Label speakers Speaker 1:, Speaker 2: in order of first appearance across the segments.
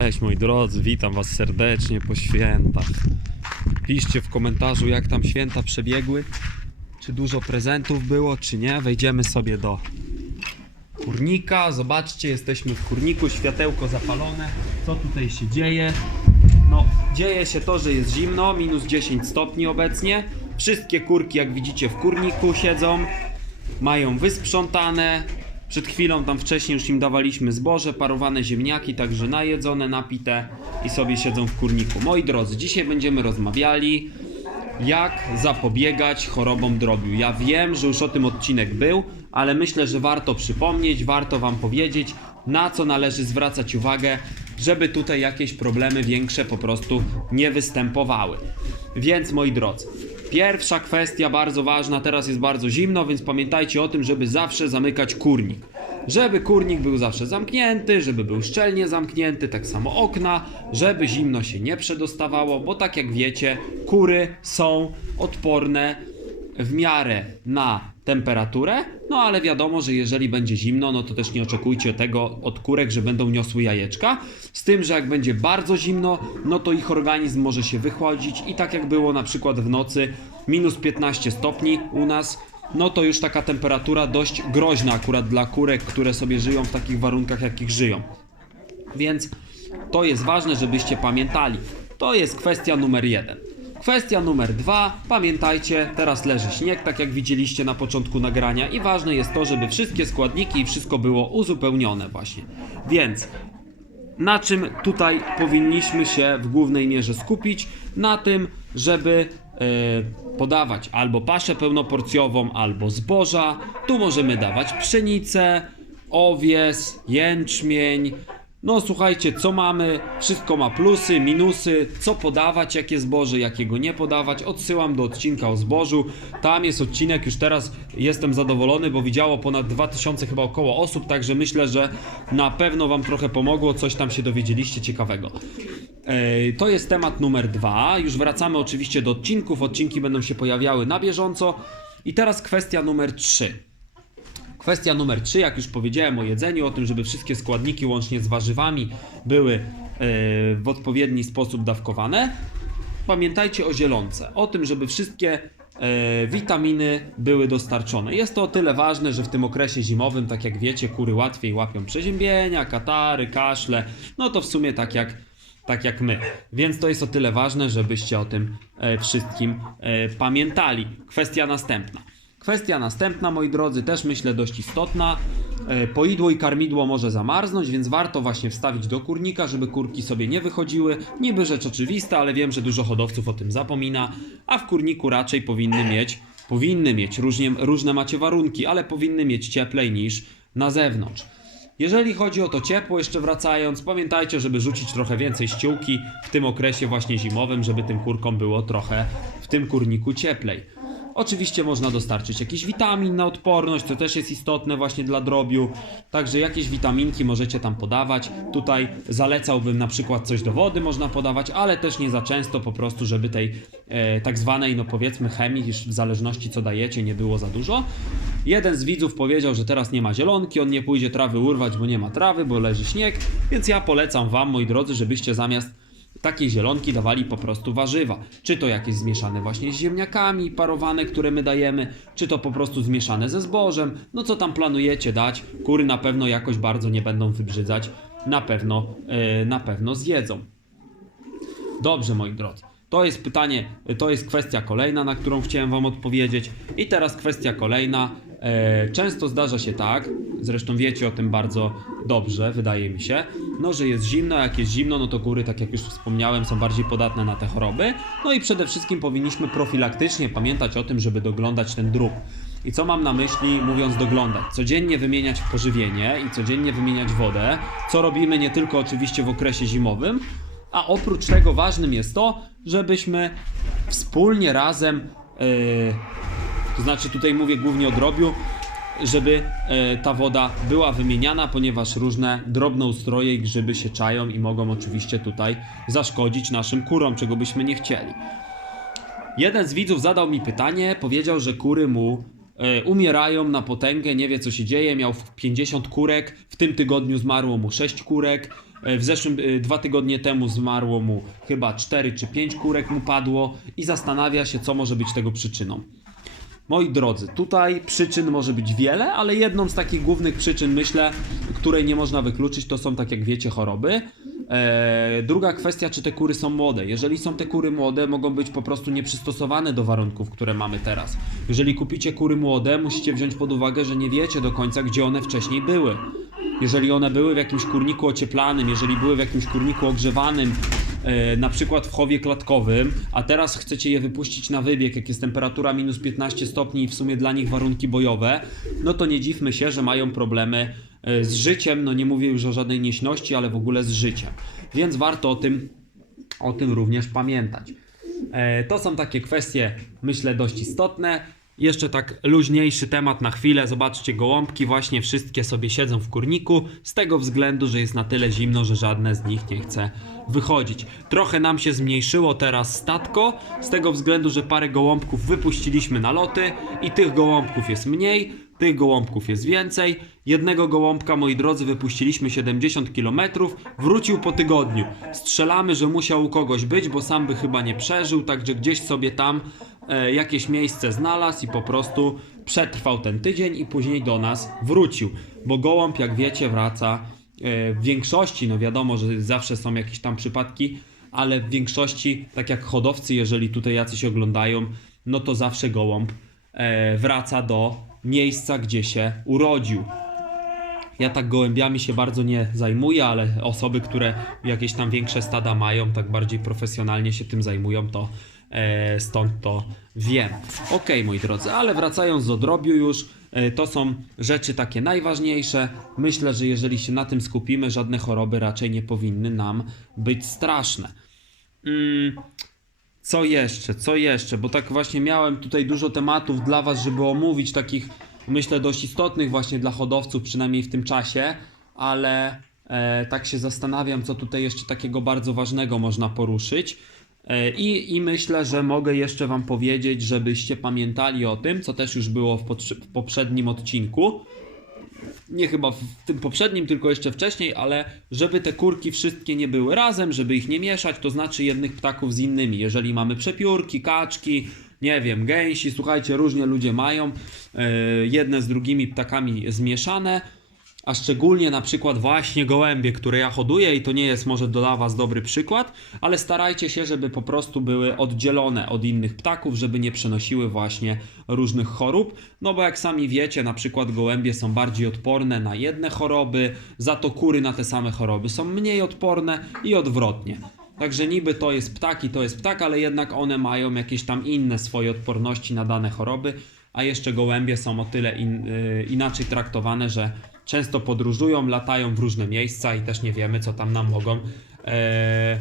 Speaker 1: Cześć moi drodzy, witam was serdecznie po świętach. Piszcie w komentarzu jak tam święta przebiegły, czy dużo prezentów było, czy nie. Wejdziemy sobie do kurnika, zobaczcie, jesteśmy w kurniku, światełko zapalone. Co tutaj się dzieje? No, dzieje się to, że jest zimno, minus 10 stopni obecnie. Wszystkie kurki, jak widzicie, w kurniku siedzą, mają wysprzątane. Przed chwilą tam wcześniej już im dawaliśmy zboże, parowane ziemniaki, także najedzone, napite i sobie siedzą w kurniku. Moi drodzy, dzisiaj będziemy rozmawiali jak zapobiegać chorobom drobiu. Ja wiem, że już o tym odcinek był, ale myślę, że warto przypomnieć, warto Wam powiedzieć, na co należy zwracać uwagę, żeby tutaj jakieś problemy większe po prostu nie występowały. Więc moi drodzy, pierwsza kwestia bardzo ważna, teraz jest bardzo zimno, więc pamiętajcie o tym, żeby zawsze zamykać kurnik. Żeby kurnik był zawsze zamknięty, żeby był szczelnie zamknięty, tak samo okna, żeby zimno się nie przedostawało, bo tak jak wiecie, kury są odporne w miarę na temperaturę, no ale wiadomo, że jeżeli będzie zimno, no to też nie oczekujcie tego od kurek, że będą niosły jajeczka. Z tym, że jak będzie bardzo zimno, no to ich organizm może się wychłodzić i tak jak było na przykład w nocy minus 15 stopni u nas, no to już taka temperatura dość groźna akurat dla kurek, które sobie żyją w takich warunkach, jakich żyją. Więc to jest ważne, żebyście pamiętali. To jest kwestia numer jeden. Kwestia numer dwa, pamiętajcie, teraz leży śnieg, tak jak widzieliście na początku nagrania, i ważne jest to, żeby wszystkie składniki i wszystko było uzupełnione, właśnie. Więc na czym tutaj powinniśmy się w głównej mierze skupić? Na tym, żeby e, podawać albo paszę pełnoporcjową, albo zboża. Tu możemy dawać pszenicę, owies, jęczmień. No słuchajcie, co mamy? Wszystko ma plusy, minusy, co podawać, jakie zboże, jakiego nie podawać. Odsyłam do odcinka o zbożu. Tam jest odcinek, już teraz jestem zadowolony, bo widziało ponad 2000 chyba około osób, także myślę, że na pewno Wam trochę pomogło, coś tam się dowiedzieliście ciekawego. To jest temat numer dwa. Już wracamy oczywiście do odcinków. Odcinki będą się pojawiały na bieżąco. I teraz kwestia numer trzy. Kwestia numer 3, jak już powiedziałem o jedzeniu, o tym, żeby wszystkie składniki łącznie z warzywami były e, w odpowiedni sposób dawkowane. Pamiętajcie o zielonce, o tym, żeby wszystkie e, witaminy były dostarczone. Jest to o tyle ważne, że w tym okresie zimowym, tak jak wiecie, kury łatwiej łapią przeziębienia, katary, kaszle, no to w sumie tak jak tak jak my. Więc to jest o tyle ważne, żebyście o tym e, wszystkim pamiętali. Kwestia następna. Kwestia następna, moi drodzy, też myślę dość istotna. E, Poidło i karmidło może zamarznąć, więc warto właśnie wstawić do kurnika, żeby kurki sobie nie wychodziły. Niby rzecz oczywista, ale wiem, że dużo hodowców o tym zapomina, a w kurniku raczej powinny mieć, powinny mieć, różnie, różne macie warunki, ale powinny mieć cieplej niż na zewnątrz. Jeżeli chodzi o to ciepło, jeszcze wracając, pamiętajcie, żeby rzucić trochę więcej ściółki w tym okresie właśnie zimowym, żeby tym kurkom było trochę w tym kurniku cieplej. Oczywiście można dostarczyć jakiś witamin na odporność, co też jest istotne właśnie dla drobiu. Także jakieś witaminki możecie tam podawać. Tutaj zalecałbym na przykład coś do wody można podawać, ale też nie za często po prostu, żeby tej e, tak zwanej, no powiedzmy chemii, już w zależności co dajecie, nie było za dużo. Jeden z widzów powiedział, że teraz nie ma zielonki, on nie pójdzie trawy urwać, bo nie ma trawy, bo leży śnieg, więc ja polecam wam, moi drodzy, żebyście zamiast takiej zielonki dawali po prostu warzywa. Czy to jakieś zmieszane właśnie z ziemniakami, parowane, które my dajemy, czy to po prostu zmieszane ze zbożem. No co tam planujecie dać? Kury na pewno jakoś bardzo nie będą wybrzydzać. Na pewno, yy, na pewno zjedzą. Dobrze, moi drodzy. To jest pytanie, to jest kwestia kolejna, na którą chciałem Wam odpowiedzieć. I teraz kwestia kolejna. E, często zdarza się tak, zresztą wiecie o tym bardzo dobrze, wydaje mi się, no że jest zimno, jak jest zimno, no to kury, tak jak już wspomniałem, są bardziej podatne na te choroby. No i przede wszystkim powinniśmy profilaktycznie pamiętać o tym, żeby doglądać ten drób. I co mam na myśli, mówiąc doglądać? Codziennie wymieniać pożywienie i codziennie wymieniać wodę, co robimy nie tylko oczywiście w okresie zimowym, a oprócz tego ważnym jest to, żebyśmy wspólnie razem, e, to znaczy tutaj mówię głównie o drobiu, żeby e, ta woda była wymieniana, ponieważ różne drobnoustroje i grzyby się czają i mogą oczywiście tutaj zaszkodzić naszym kurom, czego byśmy nie chcieli. Jeden z widzów zadał mi pytanie, powiedział, że kury mu e, umierają na potęgę, nie wie co się dzieje, miał 50 kurek, w tym tygodniu zmarło mu 6 kurek, E, W zeszłym, dwa tygodnie temu zmarło mu chyba 4 czy 5 kurek mu padło i zastanawia się, co może być tego przyczyną. Moi drodzy, tutaj przyczyn może być wiele, ale jedną z takich głównych przyczyn, myślę, której nie można wykluczyć, to są, tak jak wiecie, choroby. Eee, druga kwestia, czy te kury są młode. Jeżeli są te kury młode, mogą być po prostu nieprzystosowane do warunków, które mamy teraz. Jeżeli kupicie kury młode, musicie wziąć pod uwagę, że nie wiecie do końca, gdzie one wcześniej były. Jeżeli one były w jakimś kurniku ocieplanym, jeżeli były w jakimś kurniku ogrzewanym, na przykład w chowie klatkowym, a teraz chcecie je wypuścić na wybieg, jak jest temperatura minus 15 stopni i w sumie dla nich warunki bojowe, no to nie dziwmy się, że mają problemy e, z życiem, no nie mówię już o żadnej nieśności, ale w ogóle z życiem. Więc warto o tym, o tym również pamiętać. E, To są takie kwestie, myślę, dość istotne. Jeszcze tak luźniejszy temat na chwilę. Zobaczcie, gołąbki właśnie wszystkie sobie siedzą w kurniku, z tego względu, że jest na tyle zimno, że żadne z nich nie chce wychodzić. Trochę nam się zmniejszyło teraz statko, z tego względu, że parę gołąbków wypuściliśmy na loty i tych gołąbków jest mniej, tych gołąbków jest więcej. Jednego gołąbka, moi drodzy, wypuściliśmy 70 km, wrócił po tygodniu. Strzelamy, że musiał u kogoś być, bo sam by chyba nie przeżył, także gdzieś sobie tam e, jakieś miejsce znalazł i po prostu przetrwał ten tydzień i później do nas wrócił. Bo gołąb, jak wiecie, wraca e, w większości, no wiadomo, że zawsze są jakieś tam przypadki, ale w większości, tak jak hodowcy, jeżeli tutaj jacyś oglądają, no to zawsze gołąb e, wraca do miejsca, gdzie się urodził. Ja tak gołębiami się bardzo nie zajmuję, ale osoby, które jakieś tam większe stada mają, tak bardziej profesjonalnie się tym zajmują, to e, stąd to wiem. Ok, moi drodzy, ale wracając do drobiu już, e, to są rzeczy takie najważniejsze. Myślę, że jeżeli się na tym skupimy, żadne choroby raczej nie powinny nam być straszne. Mm, co jeszcze, co jeszcze? Bo tak właśnie miałem tutaj dużo tematów dla Was, żeby omówić takich, myślę, dość istotnych właśnie dla hodowców, przynajmniej w tym czasie, ale e, tak się zastanawiam, co tutaj jeszcze takiego bardzo ważnego można poruszyć. E, I, I myślę, że mogę jeszcze Wam powiedzieć, żebyście pamiętali o tym, co też już było w, w poprzednim odcinku. Nie chyba w tym poprzednim, tylko jeszcze wcześniej, ale żeby te kurki wszystkie nie były razem, żeby ich nie mieszać, to znaczy jednych ptaków z innymi. Jeżeli mamy przepiórki, kaczki, nie wiem, gęsi, słuchajcie, różnie ludzie mają e, jedne z drugimi ptakami zmieszane, a szczególnie na przykład właśnie gołębie, które ja hoduję i to nie jest może dla Was dobry przykład, ale starajcie się, żeby po prostu były oddzielone od innych ptaków, żeby nie przenosiły właśnie różnych chorób, no bo jak sami wiecie, na przykład gołębie są bardziej odporne na jedne choroby, za to kury na te same choroby są mniej odporne i odwrotnie. Także niby to jest ptak i to jest ptak, ale jednak one mają jakieś tam inne swoje odporności na dane choroby, a jeszcze gołębie są o tyle in, y, inaczej traktowane, że często podróżują, latają w różne miejsca i też nie wiemy, co tam nam mogą e,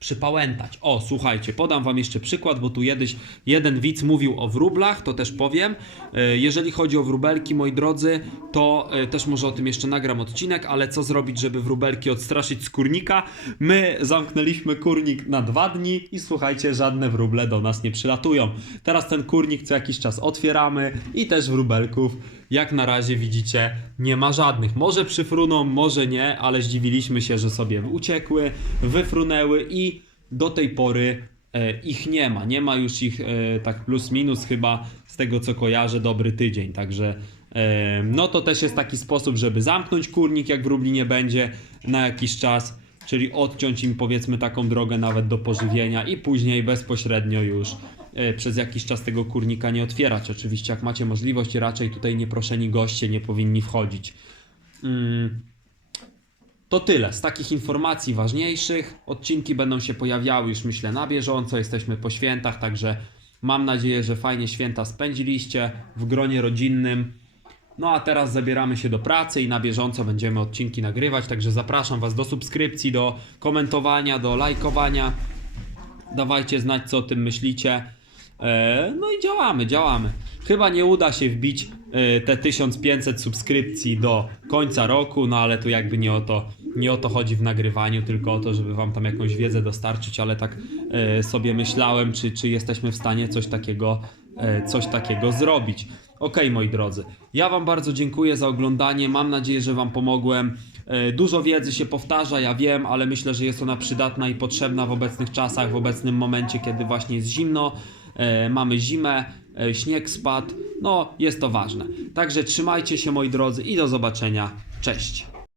Speaker 1: przypałętać. O, słuchajcie, podam wam jeszcze przykład, bo tu kiedyś jeden widz mówił o wróblach, to też powiem. E, Jeżeli chodzi o wróbelki, moi drodzy, to e, też może o tym jeszcze nagram odcinek, ale co zrobić, żeby wróbelki odstraszyć z kurnika? My zamknęliśmy kurnik na dwa dni i słuchajcie, żadne wróble do nas nie przylatują. Teraz ten kurnik co jakiś czas otwieramy i też wróbelków, jak na razie widzicie, nie ma żadnych. Może przyfruną, może nie, ale zdziwiliśmy się, że sobie uciekły, wyfrunęły i do tej pory e, ich nie ma. Nie ma już ich e, tak plus minus chyba z tego co kojarzę dobry tydzień. Także e, no to też jest taki sposób, żeby zamknąć kurnik jak wróbli nie będzie na jakiś czas. Czyli odciąć im powiedzmy taką drogę nawet do pożywienia i później bezpośrednio już przez jakiś czas tego kurnika nie otwierać. Oczywiście jak macie możliwość, raczej tutaj nieproszeni goście nie powinni wchodzić. Mm. To tyle z takich informacji ważniejszych. Odcinki będą się pojawiały już myślę na bieżąco. Jesteśmy po świętach, także mam nadzieję, że fajnie święta spędziliście w gronie rodzinnym. No a teraz zabieramy się do pracy i na bieżąco będziemy odcinki nagrywać, także zapraszam Was do subskrypcji, do komentowania, do lajkowania. Dawajcie znać, co o tym myślicie. E, No i działamy, działamy. Chyba nie uda się wbić e, te 1500 subskrypcji do końca roku, no ale tu jakby nie o to, nie o to chodzi w nagrywaniu, tylko o to, żeby Wam tam jakąś wiedzę dostarczyć, ale tak e, sobie myślałem, czy, czy jesteśmy w stanie coś takiego, e, coś takiego zrobić. Ok, moi drodzy, ja Wam bardzo dziękuję za oglądanie. Mam nadzieję, że Wam pomogłem. E, Dużo wiedzy się powtarza, ja wiem, ale myślę, że jest ona przydatna i potrzebna w obecnych czasach, w obecnym momencie, kiedy właśnie jest zimno, mamy zimę, śnieg spadł, no jest to ważne. Także trzymajcie się moi drodzy i do zobaczenia. Cześć.